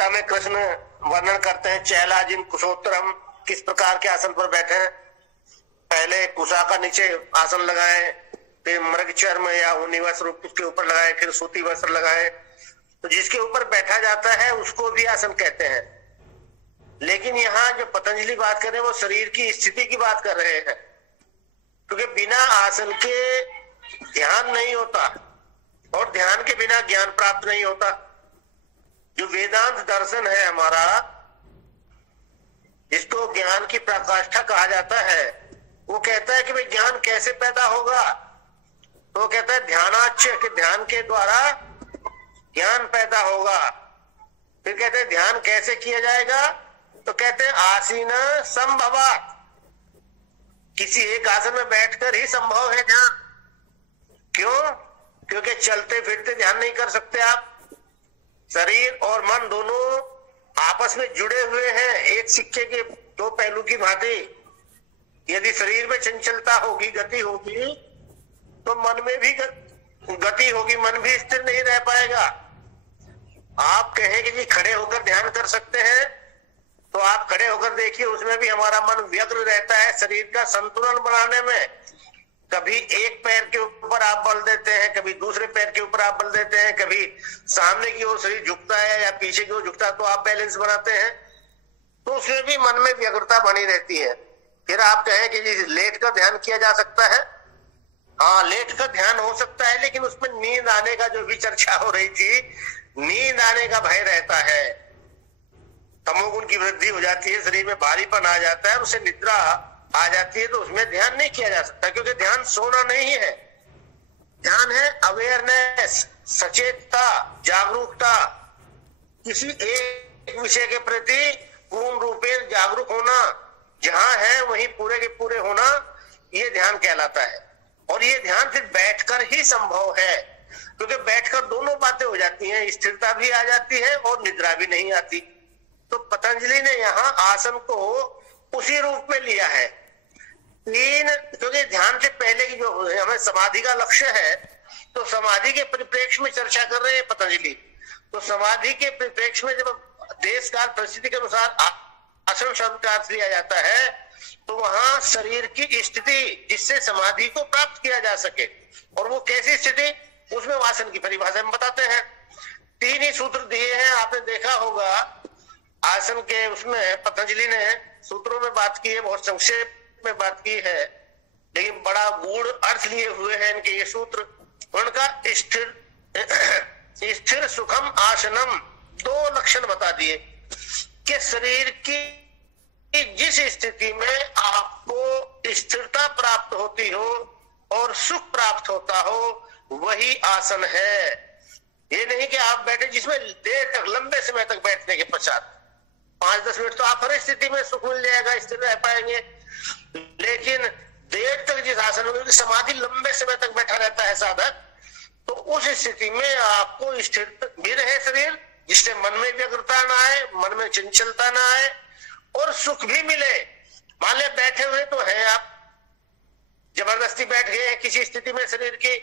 गीता में कृष्ण वर्णन करते हैं, चैलाजिन कुशोत्तरम, किस प्रकार के आसन पर बैठे हैं। पहले कुशा का नीचे आसन लगाएं, फिर मृग चर्म या ऊनी वस्त्र उसके ऊपर लगाएं, फिर सूती वस्त्र लगाएं। तो जिसके ऊपर बैठा जाता है उसको भी आसन कहते हैं। लेकिन यहाँ जो पतंजलि बात कर रहे हैं वो शरीर की स्थिति की बात कर रहे हैं, क्योंकि बिना आसन के ध्यान नहीं होता और ध्यान के बिना ज्ञान प्राप्त नहीं होता। जो वेदांत दर्शन है हमारा, जिसको ज्ञान की प्रकाष्ठा कहा जाता है, वो कहता है कि भाई ज्ञान कैसे पैदा होगा। तो कहता है ध्यानाच्च, कि ध्यान के द्वारा ज्ञान पैदा होगा। फिर कहते हैं ध्यान कैसे किया जाएगा, तो कहते हैं आसीन संभवात, किसी एक आसन में बैठकर ही संभव है ध्यान। क्यों? क्योंकि चलते फिरते ध्यान नहीं कर सकते आप। शरीर और मन दोनों आपस में जुड़े हुए हैं, एक सिक्के के दो पहलू की भांति। यदि शरीर में चंचलता होगी, गति होगी, तो मन में भी गति होगी, मन भी स्थिर नहीं रह पाएगा। आप कहें कि जी खड़े होकर ध्यान कर सकते हैं, तो आप खड़े होकर देखिए, उसमें भी हमारा मन व्यग्र रहता है शरीर का संतुलन बनाने में। कभी एक पैर के ऊपर आप बल देते हैं, कभी दूसरे पैर के ऊपर आप बल देते हैं, कभी सामने की ओर शरीर झुकता है या पीछे की ओर झुकता है, तो आप बैलेंस बनाते हैं। तो उसमें भी मन में व्यग्रता बनी रहती है। फिर आप कहें कि जी लेट कर ध्यान किया जा सकता है। हाँ, लेट कर ध्यान हो सकता है, लेकिन उसमें नींद आने का जो भी चर्चा हो रही थी, नींद आने का भय रहता है, तमोगुण की वृद्धि हो जाती है, शरीर में भारीपन आ जाता है, उससे निद्रा आ जाती है, तो उसमें ध्यान नहीं किया जा सकता। क्योंकि ध्यान सोना नहीं है, ध्यान है अवेयरनेस, सचेतता, जागरूकता, किसी एक विषय के प्रति पूर्ण रूपे जागरूक होना, जहां है वहीं पूरे के पूरे होना, ये ध्यान कहलाता है। और ये ध्यान फिर बैठकर ही संभव है, क्योंकि बैठकर दोनों बातें हो जाती हैं, स्थिरता भी आ जाती है और निद्रा भी नहीं आती। तो पतंजलि ने यहाँ आसन को उसी रूप में लिया है। क्योंकि ध्यान से पहले की जो हमें समाधि का लक्ष्य है, तो समाधि के परिप्रेक्ष्य में चर्चा कर रहे हैं पतंजलि। तो समाधि के परिप्रेक्ष्य में जब देश काल परिस्थिति के अनुसार आसन शब्द का अर्थ लिया जाता है, तो वहां शरीर की स्थिति जिससे समाधि को प्राप्त किया जा सके। और वो कैसी स्थिति, उसमें आसन की परिभाषा में बताते हैं। 3 ही सूत्र दिए हैं, आपने देखा होगा आसन के उसमें पतंजलि ने सूत्रों में बात की है, बहुत संक्षेप में बात की है, लेकिन बड़ा गूढ़ अर्थ लिए हुए हैं इनके ये सूत्र। उनका स्थिर सुखम आसनम 2 लक्षण बता दिए कि शरीर की जिस स्थिति में आपको स्थिरता प्राप्त होती हो और सुख प्राप्त होता हो, वही आसन है। ये नहीं कि आप बैठे जिसमें देर तक, लंबे समय तक बैठने के पश्चात 5-10 मिनट तो आप हर स्थिति में सुख मिल जाएगा, स्थिर रह पाएंगे। लेकिन देर तक जिस आसन में समाधि लंबे समय तक बैठा रहता है साधक, तो उस स्थिति में आपको स्थिर भी रहे शरीर, जिससे मन में व्यग्रता ना आए, मन में चंचलता ना आए और सुख भी मिले। मान लिया बैठे हुए तो हैं आप, जबरदस्ती बैठ गए हैं किसी स्थिति में शरीर की,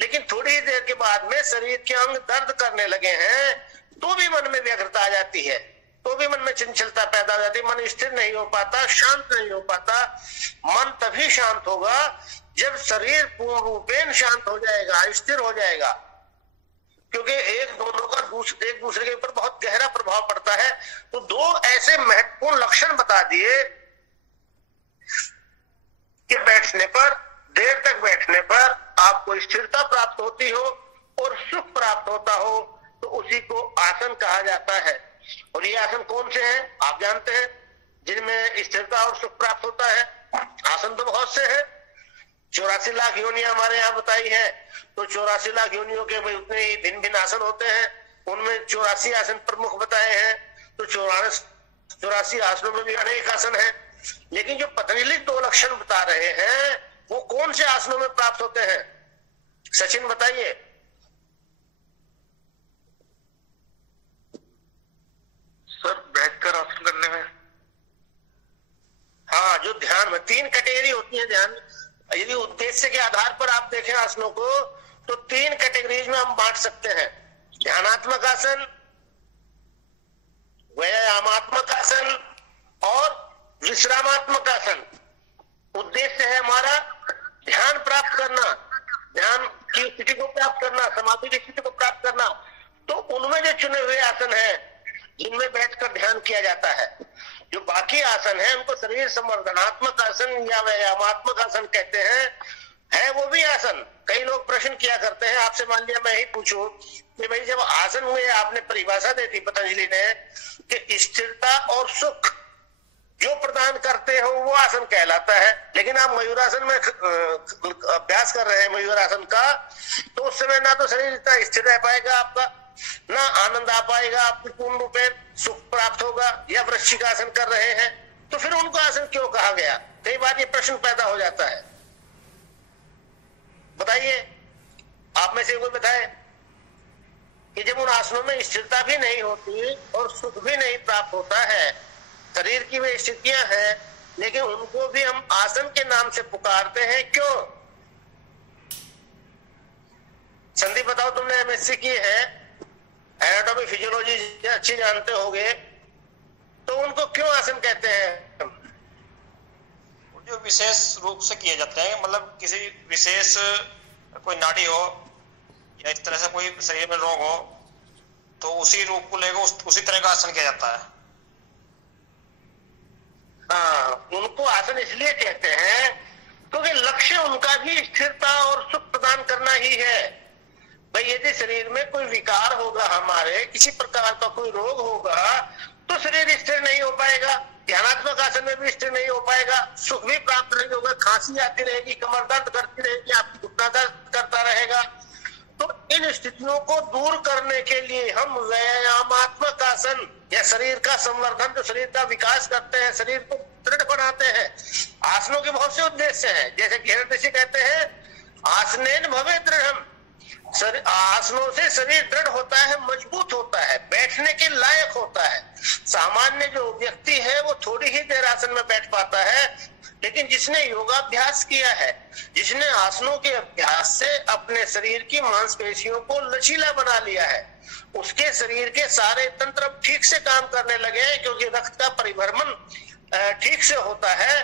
लेकिन थोड़ी देर के बाद में शरीर के अंग दर्द करने लगे हैं, तो भी मन में व्यग्रता आ जाती है, तो भी मन में चंचलता पैदा हो जाती है, मन स्थिर नहीं हो पाता, शांत नहीं हो पाता। मन तभी शांत होगा जब शरीर पूर्ण रूपेण शांत हो जाएगा, स्थिर हो जाएगा। क्योंकि एक दोनों का एक दूसरे के ऊपर बहुत गहरा प्रभाव पड़ता है। तो 2 ऐसे महत्वपूर्ण लक्षण बता दिए कि बैठने पर, देर तक बैठने पर आपको स्थिरता प्राप्त होती हो और सुख प्राप्त होता हो, तो उसी को आसन कहा जाता है। और ये आसन कौन से हैं आप जानते हैं, जिनमें स्थिरता और सुख प्राप्त होता है। आसन तो बहुत से हैं, 84 लाख योनियां हमारे यहाँ बताई है, तो 84 लाख योनियों के उतने ही भिन्न भिन्न आसन होते हैं। उनमें 84 आसन प्रमुख बताए हैं, तो 84 आसनों में भी अनेक आसन है। लेकिन जो पतंजलि 2 लक्षण बता रहे हैं, वो कौन से आसनों में प्राप्त होते हैं, सचिन बताइए। सर बैठकर आसन करने में। हाँ, जो ध्यान में 3 कैटेगरी होती है ध्यान। यदि उद्देश्य के आधार पर आप देखें आसनों को, तो 3 कैटेगरीज में हम बांट सकते हैं। ध्यानात्मक आसन, व्यायामात्मक आसन और विश्रामात्मक आसन। उद्देश्य है हमारा ध्यान प्राप्त करना, ध्यान की स्थिति को प्राप्त करना, समाधि की स्थिति को प्राप्त करना। तो उनमें जो चुने हुए आसन है जिनमें बैठकर ध्यान किया जाता है, जो बाकी आसन है उनको शरीर संवर्धनात्मक आसन या व्यायामात्मक आसन कहते हैं। है वो भी आसन। कई लोग प्रश्न किया करते हैं, आपसे मान लिया मैं ही पूछूं कि भाई जब आसन हुए, आपने परिभाषा दी थी पतंजलि ने कि स्थिरता और सुख जो प्रदान करते हो वो आसन कहलाता है। लेकिन आप मयूरासन में अभ्यास कर रहे हैं मयूरासन का, तो उस समय ना तो शरीर इतना स्थिर रह पाएगा आपका, ना आनंद आ पाएगा, आपको पूर्ण रूप में सुख प्राप्त होगा। या वृश्चिक आसन कर रहे हैं तो फिर उनको आसन क्यों कहा गया? कई बार ये प्रश्न पैदा हो जाता है। बताइए, आप में से कोई बताए कि जब उन आसनों में स्थिरता भी नहीं होती और सुख भी नहीं प्राप्त होता है, शरीर की वे स्थितियां हैं, लेकिन उनको भी हम आसन के नाम से पुकारते हैं, क्यों? संदीप बताओ, तुमने एमएससी की है, एनाटॉमी फिजियोलॉजी अच्छी जानते होगे, तो उनको क्यों आसन कहते हैं? जो विशेष रूप से किए जाते हैं, मतलब किसी विशेष कोई नाड़ी हो या इस तरह से कोई शरीर में रोग हो तो उसी रूप को लेकर उसी तरह का आसन किया जाता है। हाँ, उनको आसन इसलिए कहते हैं क्योंकि लक्ष्य उनका भी स्थिरता और सुख प्रदान करना ही है। भाई यदि शरीर में कोई विकार होगा, हमारे किसी प्रकार का कोई रोग होगा, तो शरीर स्थिर नहीं हो पाएगा, ध्यानात्मक आसन में भी स्थिर नहीं हो पाएगा, सुख भी प्राप्त नहीं होगा, खांसी आती रहेगी, कमर दर्द करती रहेगी, आपकी घुटना दर्द करता रहेगा। तो इन स्थितियों को दूर करने के लिए हम व्यायामात्मक आसन या शरीर का संवर्धन, जो शरीर का विकास करते हैं, शरीर को दृढ़ बनाते हैं। आसनों के बहुत से उद्देश्य हैं, जैसे कि ऋषि कहते हैं आसनेन भवे दृढ़म। आसनों से शरीर दृढ़ होता है, मजबूत होता है, बैठने के लायक होता है। सामान्य जो व्यक्ति है वो थोड़ी ही देर आसन में बैठ पाता है, लेकिन जिसने योगाभ्यास किया है, जिसने आसनों के अभ्यास से अपने शरीर की मांसपेशियों को लचीला बना लिया है, उसके शरीर के सारे तंत्र ठीक से काम करने लगे हैं, क्योंकि रक्त का परिभ्रमण ठीक से होता है,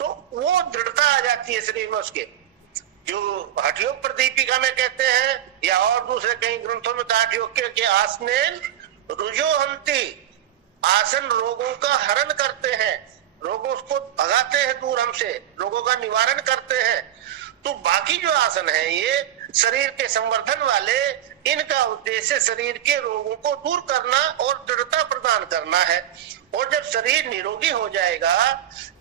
तो वो दृढ़ता आ जाती है शरीर में उसके। जो हठयोग प्रदीपिका में कहते हैं या और दूसरे कई ग्रंथों में हठयोग के आसनेन रुजोहंती, आसन रोगों का हरण करते हैं, रोगों को भगाते हैं दूर हमसे, रोगों का निवारण करते हैं। तो बाकी जो आसन है ये शरीर के संवर्धन वाले, इनका उद्देश्य शरीर के रोगों को दूर करना और दृढ़ता प्रदान करना है। और जब शरीर निरोगी हो जाएगा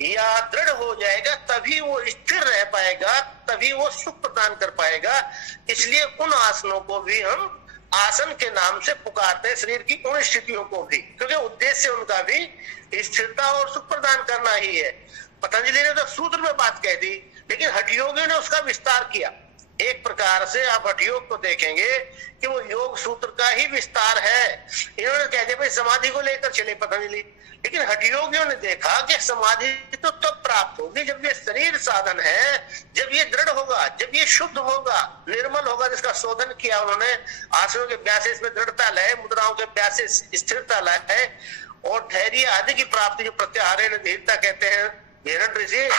या दृढ़ हो जाएगा, तभी वो स्थिर रह पाएगा, तभी वो सुख प्रदान कर पाएगा। इसलिए उन आसनों को भी हम आसन के नाम से पुकारते हैं, शरीर की उन स्थितियों को भी, क्योंकि उद्देश्य उनका भी स्थिरता और सुख प्रदान करना ही है। पतंजलि ने तो सूत्र में बात कह दी, लेकिन हठयोगियों ने उसका विस्तार किया। एक प्रकार से आप हठयोग को देखेंगे कि वो योग सूत्र का ही विस्तार है। इन्होंने कह दिया भाई समाधि को लेकर चले पतंजलि, लेकिन हठयोगियों ने देखा कि समाधि तो तब प्राप्त होगी जब ये शरीर साधन है, जब ये दृढ़ होगा, जब ये शुद्ध होगा, निर्मल होगा, जिसका शोधन किया उन्होंने। आसनों के अभ्यास से इसमें दृढ़ता लाए, मुद्राओं के अभ्यास से स्थिरता लाए, और धैर्य आदि की प्राप्ति, जो प्रत्याहार धीरता कहते हैं धीरज ऋषि,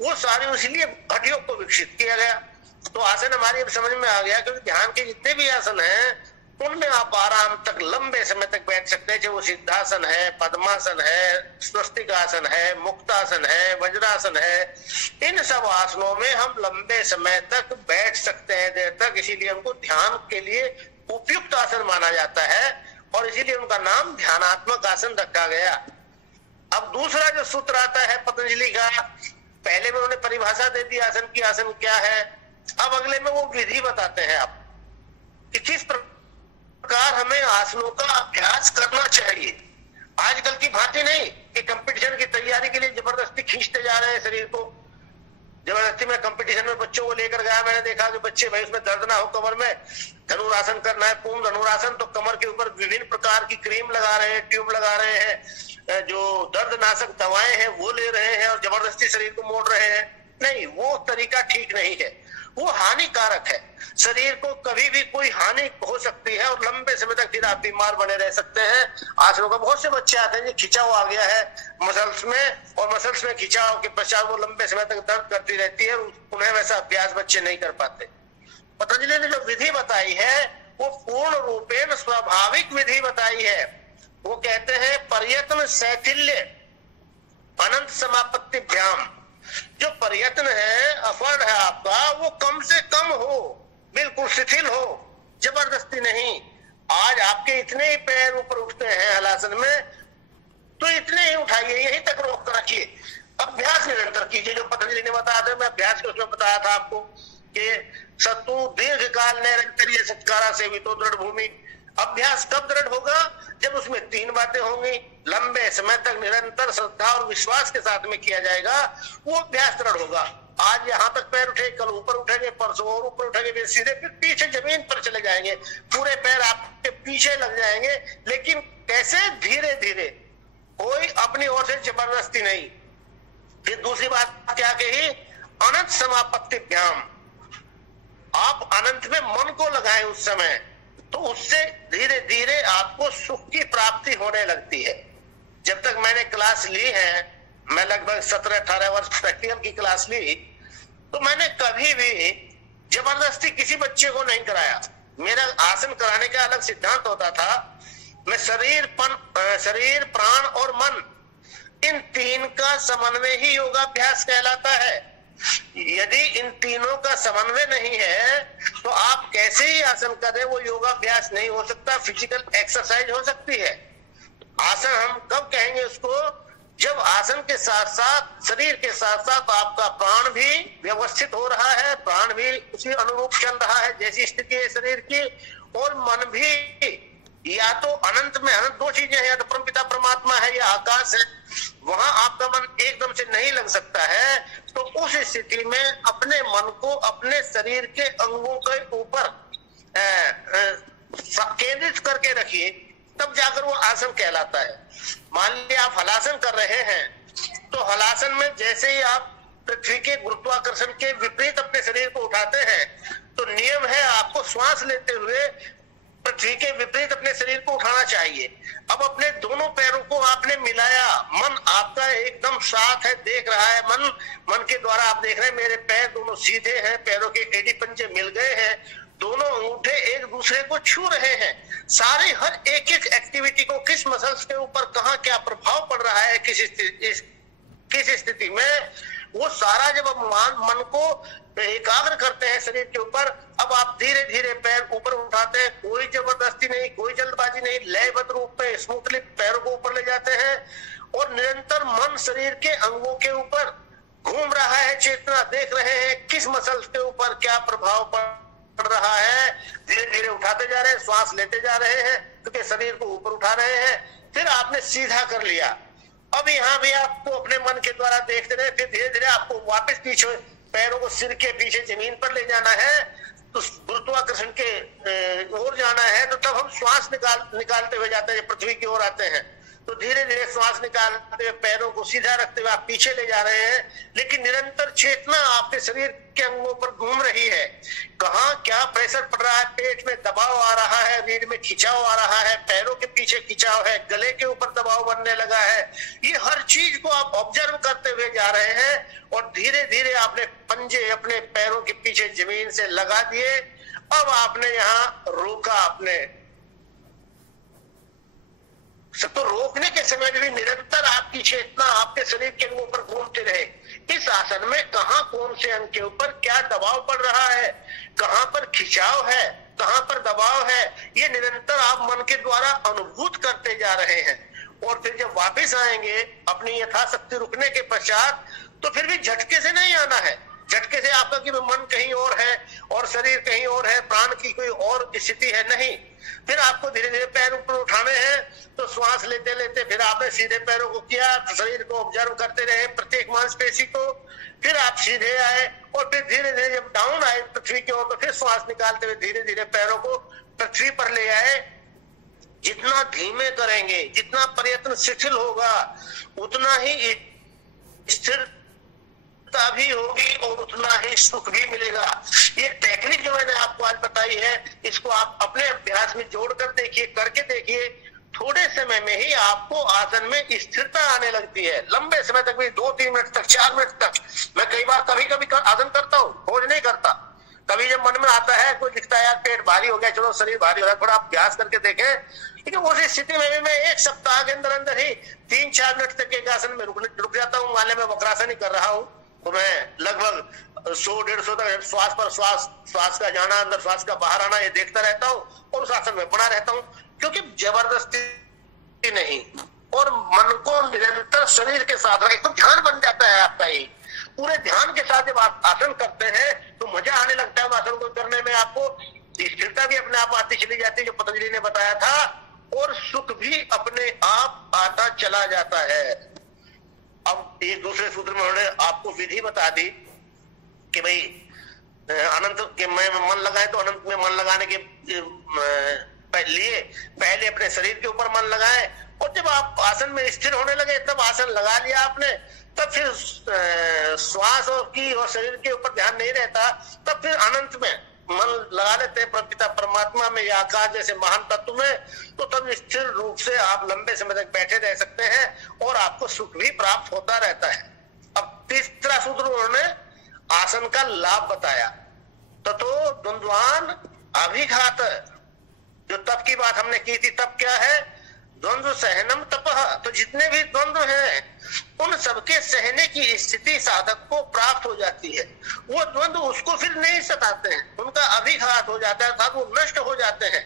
वो सारी इसलिए हठयोग को विकसित किया गया। तो आसन हमारी अब समझ में आ गया, क्योंकि ध्यान के जितने भी आसन हैं उनमें आप आराम तक लंबे समय तक बैठ सकते हैं, चाहे वो सिद्धासन है, पद्मासन है, स्वस्तिक आसन है, मुक्तासन है, वज्रासन है। इन सब आसनों में हम लंबे समय तक बैठ सकते हैं, देर तक। इसीलिए हमको ध्यान के लिए उपयुक्त आसन माना जाता है, और इसीलिए उनका नाम ध्यानात्मक आसन रखा गया। अब दूसरा जो सूत्र आता है पतंजलि का, पहले में उन्होंने परिभाषा दे दी आसन की, आसन क्या है। अब अगले में वो विधि बताते हैं आप कि किस प्रकार हमें आसनों का अभ्यास करना चाहिए। आजकल की भांति नहीं कि कंपटीशन की तैयारी के लिए जबरदस्ती खींचते जा रहे हैं शरीर को। जबरदस्ती में कंपटीशन में बच्चों को लेकर गया, मैंने देखा कि बच्चे भाई उसमें दर्द ना हो कमर में, धनुरासन करना है, पूर्ण धनुरासन, तो कमर के ऊपर विभिन्न प्रकार की क्रीम लगा रहे हैं, ट्यूब लगा रहे हैं, जो दर्दनाशक दवाएं हैं वो ले रहे हैं और जबरदस्ती शरीर को मोड़ रहे हैं। नहीं, वो तरीका ठीक नहीं है। वो हानिकारक है। शरीर को कभी भी कोई हानि हो सकती है और लंबे समय तक फिर आप बीमार बने रह सकते हैं। आजकल का बहुत से बच्चे आते हैं, खिंचाव आ गया है मसल्स में, और मसल्स में खिंचाव के पश्चात वो लंबे समय तक दर्द करती रहती है, उन्हें वैसा अभ्यास बच्चे नहीं कर पाते। पतंजलि ने जो विधि बताई है वो पूर्ण रूपेण स्वाभाविक विधि बताई है। वो कहते हैं प्रयत्न शैथिल्य अनंत समापत्तिभ्याम। जो प्रयत्न है, एफर्ट है आपका, वो कम से कम हो, बिल्कुल शिथिल हो, जबरदस्ती नहीं। आज आपके इतने ही पैर ऊपर उठते हैं हलासन में, तो इतने ही उठाइए, यहीं तक रोक कर रखिए। अभ्यास निरंतर कीजिए, जो पतंजलि ने बताया था, मैं अभ्यास के उसमें बताया था आपको कि सत्तु दीर्घ काल निरंतरीय सत्कारा से भी तो दृढ़ भूमि। अभ्यास कब दृढ़ होगा? जब उसमें 3 बातें होंगी, लंबे समय तक निरंतर श्रद्धा और विश्वास के साथ में किया जाएगा, वो अभ्यास दृढ़ होगा। आज यहाँ तक पैर उठे, कल ऊपर उठेंगे, परसों और ऊपर उठेंगे, फिर सीधे फिर पीछे जमीन पर चले जाएंगे, पूरे पैर आपके पीछे लग जाएंगे। लेकिन कैसे? धीरे धीरे, कोई अपनी ओर से जबरदस्ती नहीं। फिर दूसरी बात क्या कही? अनंत समापत्तिभ्याम। आप अनंत में मन को लगाएं उस समय, तो उससे धीरे धीरे आपको सुख की प्राप्ति होने लगती है। जब तक मैंने क्लास ली है, मैं लगभग 17-18 वर्ष प्रैक्टिकल की क्लास ली, तो मैंने कभी भी जबरदस्ती किसी बच्चे को नहीं कराया। मेरा आसन कराने का अलग सिद्धांत होता था। मैं शरीर, प्राण और मन, इन 3 का समन्वय ही योगाभ्यास कहलाता है। यदि इन तीनों का समन्वय नहीं है तो आप कैसे ही आसन करें, वो योगाभ्यास नहीं हो सकता। फिजिकल एक्सरसाइज हो सकती है। आसन हम कब कहेंगे उसको? जब आसन के साथ साथ, शरीर के साथ साथ आपका प्राण भी व्यवस्थित हो रहा है, प्राण भी उसी अनुरूप चल रहा है जैसी स्थिति है शरीर की, और मन भी या तो अनंत में, अनंत 2 चीजें हैं, या तो परमपिता परमात्मा है या आकाश है, वहां आपका मन एकदम से नहीं लग सकता है। तो उस स्थिति में अपने मन को अपने शरीर के अंगों के ऊपर केंद्रित करके रखिए, तब जाकर वो आसन कहलाता है। मान लीजिए आप हलासन कर रहे हैं, तो हलासन में जैसे ही आप पृथ्वी के गुरुत्वाकर्षण के विपरीत अपने शरीर को उठाते हैं, तो नियम है आपको श्वास लेते हुए पृथ्वी के विपरीत अपने शरीर को उठाना चाहिए। अब अपने दोनों पैरों को आपने मिलाया, मन आपका एकदम साथ है, देख रहा है, मन के द्वारा आप देख रहे हैं मेरे पैर दोनों सीधे हैं, पैरों के एड़ी पंजे मिल गए हैं, दोनों अंगूठे एक दूसरे को छू रहे हैं। सारी हर एक एक्टिविटी को किस मसल्स के ऊपर कहाँ क्या प्रभाव पड़ रहा है, किस स्थिति में, वो सारा जब आप मन को एकाग्र करते हैं शरीर के ऊपर, अब आप धीरे धीरे पैर ऊपर उठाते हैं, कोई जबरदस्ती नहीं, कोई जल्दबाजी नहीं, लयबद्ध रूप में स्मूथली पैरों को ऊपर ले जाते हैं, और निरंतर मन शरीर के अंगों के ऊपर घूम रहा है, चेतना देख रहे हैं किस मसल्स के ऊपर क्या प्रभाव पड़ रहा है। धीरे धीरे उठाते जा रहे हैं, श्वास लेते जा रहे हैं, क्योंकि शरीर को ऊपर उठा रहे हैं। फिर आपने सीधा कर लिया, अब यहाँ भी आपको अपने मन के द्वारा देखते रहे, फिर धीरे धीरे आपको वापस पीछे पैरों को सिर के पीछे जमीन पर ले जाना है, तो गुरुत्वाकर्षण के ओर जाना है। तो तब हम श्वास निकालते हुए जाते हैं, पृथ्वी की ओर आते हैं, तो धीरे धीरे श्वास निकालते हुए पैरों को सीधा रखते हुए आप पीछे ले जा रहे हैं, लेकिन निरंतर चेतना आपके शरीर के अंगों पर घूम रही है। कहाँ क्या प्रेशर पड़ रहा है, पेट में दबाव आ रहा है, रीढ़ में खिंचाव आ रहा है, पैरों के पीछे खिंचाव है, गले के ऊपर दबाव बनने लगा है, ये हर चीज को आप ऑब्जर्व करते हुए जा रहे हैं। और धीरे धीरे आपने पंजे अपने पैरों के पीछे जमीन से लगा दिए। अब आपने यहाँ रोका, आपने तो रोकने के समय भी निरंतर आपकी चेतना आपके शरीर के अंगों पर घूमते रहे। इस आसन में कहाँ कौन से अंग के ऊपर क्या दबाव पड़ रहा है, कहाँ पर खिंचाव है, कहाँ पर दबाव है, ये निरंतर आप मन के द्वारा अनुभूत करते जा रहे हैं। और फिर जब वापस आएंगे अपनी यथाशक्ति रुकने के पश्चात, तो फिर भी झटके से नहीं आना है, झटके से आपका कि मन कहीं और है और शरीर कहीं और है, प्राण की कोई और स्थिति है, नहीं। फिर आपको धीरे धीरे पैर ऊपर उठाने हैं, तो श्वास लेते लेते फिर आपने सीधे पैरों को किया, तो शरीर को ऑब्जर्व करते रहे, प्रत्येक मांसपेशी को। फिर आप सीधे आए और फिर धीरे धीरे जब डाउन आए पृथ्वी की ओर, तो फिर श्वास निकालते हुए धीरे धीरे पैरों को पृथ्वी पर ले आए। जितना धीमे करेंगे, जितना प्रयत्न शिथिल होगा, उतना ही स्थिर प्रसन्नता भी होगी और उतना ही सुख भी मिलेगा। ये टेक्निक जो मैंने आपको आज बताई है, इसको आप अपने अभ्यास में जोड़कर देखिए, करके देखिए, थोड़े समय में ही आपको आसन में स्थिरता आने लगती है। लंबे समय तक भी 2-3 मिनट तक, 4 मिनट तक, मैं कई बार कभी कभी आसन करता हूँ, रोज नहीं करता। कभी जब मन में आता है, कोई दिखता है यार पेट भारी हो गया, चलो शरीर भारी हो गया, थोड़ा अभ्यास करके देखें। लेकिन उस स्थिति में भी मैं 1 सप्ताह के अंदर अंदर ही 3-4 मिनट तक एक आसन में रुक जाता हूँ। मान लें मैं वक्रासन ही कर रहा हूँ, तो मैं लगभग 100-150 तक श्वास पर श्वास का जाना, अंदर श्वास का बाहर आना, ये देखता रहता हूँ और उस आसन में बना रहता हूँ। क्योंकि जबरदस्ती नहीं, और मन को निरंतर शरीर के साथ रखे तो ध्यान बन जाता है आपका। ही पूरे ध्यान के साथ जब आप आसन करते हैं तो मजा आने लगता है आसन को करने में। आपको स्थिरता भी अपने आप आती चली जाती है, जो पतंजलि ने बताया था, और सुख भी अपने आप आता चला जाता है। अब ये दूसरे सूत्र में उन्होंने आपको विधि बता दी कि भाई अनंत के में मन लगाए, तो अनंत में मन लगाने के लिए पहले अपने शरीर के ऊपर मन लगाए, और जब आप आसन में स्थिर होने लगे, तब आसन लगा लिया आपने, तब फिर श्वास और शरीर के ऊपर ध्यान नहीं रहता, तब फिर अनंत में मन लगा लेते हैं, पिता परमात्मा में या आकाश जैसे महान तत्व में। तो तब स्थिर रूप से आप लंबे समय तक बैठे रह सकते हैं और आपको सुख भी प्राप्त होता रहता है। अब तीसरा सूत्र उन्होंने आसन का लाभ बताया, ततो द्वंद्वान अभिघात। जो तप की बात हमने की थी, तप क्या है? द्वंद्व सहनम तपः। तो जितने भी द्वंद्व हैं उन सबके सहने की स्थिति साधक को प्राप्त हो जाती है। वो द्वंद्व उसको फिर नहीं सताते हैं, उनका अभिघात हो जाता है, अर्थात वो नष्ट हो जाते हैं।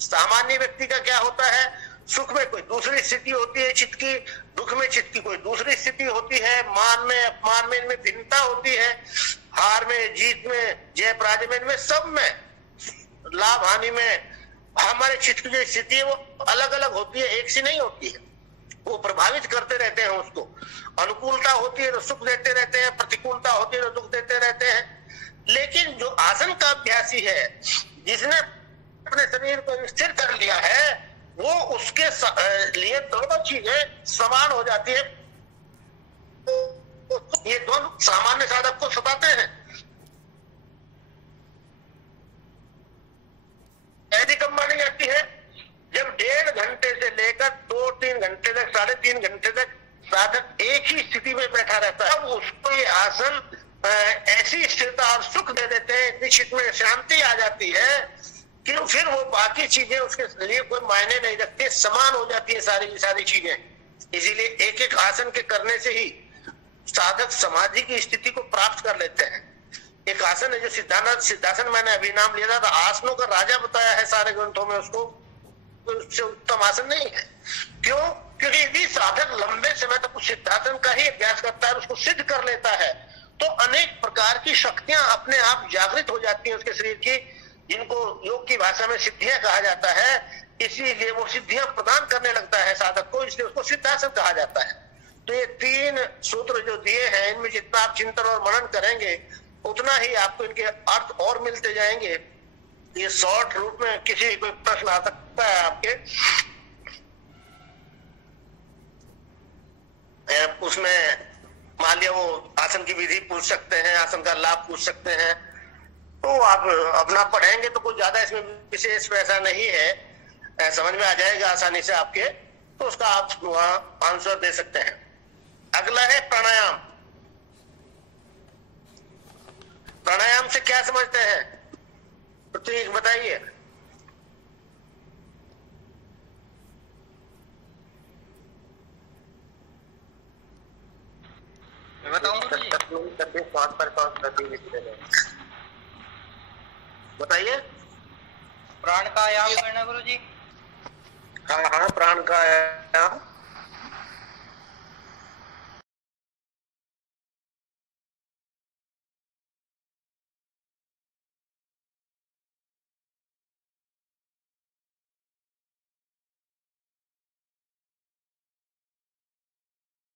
सामान्य व्यक्ति का क्या होता है? सुख में कोई दूसरी स्थिति होती है चित्त की, दुख में चित्त की कोई दूसरी स्थिति होती है, मान में अपमान में इनमें भिन्नता होती है, हार में जीत में जय पराजय में, इनमें सब में लाभ हानि में हमारे चित्त की जो स्थिति है वो अलग अलग होती है, एक सी नहीं होती है। वो प्रभावित करते रहते हैं उसको। अनुकूलता होती है तो सुख देते रहते हैं, प्रतिकूलता होती है तो दुख देते रहते हैं। लेकिन जो आसन का अभ्यासी है, जिसने अपने शरीर को स्थिर कर लिया है, वो उसके लिए दोनों चीजें समान हो जाती है। ये दोनों सामान्य साधक को सताते हैं। ऐसी कम मानी जाती है जब 1.5 घंटे से लेकर 2-3 घंटे तक, 3.5 घंटे तक साधक एक ही स्थिति में बैठा रहता है। अब उसको ये आसन ऐसी स्थिरता और सुख दे देते हैं, इतनी चित्त में शांति आ जाती है कि फिर वो बाकी चीजें उसके लिए कोई मायने नहीं रखती, समान हो जाती है सारी की सारी चीजें। इसीलिए एक एक आसन के करने से ही साधक समाधि की स्थिति को प्राप्त कर लेते हैं। एक आसन है जो सिद्धासन मैंने अभी नाम लिया था, आसनों का राजा बताया है सारे ग्रंथों में उसको, तो उससे उत्तम आसन नहीं है। क्यों? क्योंकि यदि साधक लंबे समय तक उस सिद्धासन का ही अभ्यास करता है, उसको सिद्ध कर लेता है, तो अनेक प्रकार की शक्तियां अपने आप जागृत हो जाती हैं उसके शरीर की, जिनको योग की भाषा में सिद्धियां कहा जाता है। इसीलिए वो सिद्धियां प्रदान करने लगता है साधक को, इसलिए उसको सिद्धासन कहा जाता है। तो ये 3 सूत्र जो दिए हैं, इनमें जितना आप चिंतन और मनन करेंगे उतना ही आपको इनके अर्थ और मिलते जाएंगे। ये शॉर्ट रूप में किसी कोई प्रश्न आ सकता है आपके, उसमें मान लिया वो आसन की विधि पूछ सकते हैं, आसन का लाभ पूछ सकते हैं, तो आप अपना पढ़ेंगे तो कुछ ज्यादा इसमें विशेष वैसा नहीं है, समझ में आ जाएगा आसानी से आपके, तो उसका आप वहां आंसर दे सकते हैं। अगला है प्राणायाम। प्राणायाम से क्या समझते हैं? प्रतीक बताइए। बताइए। प्राण का आयाम करना गुरु जी। हाँ, प्राण का आयाम।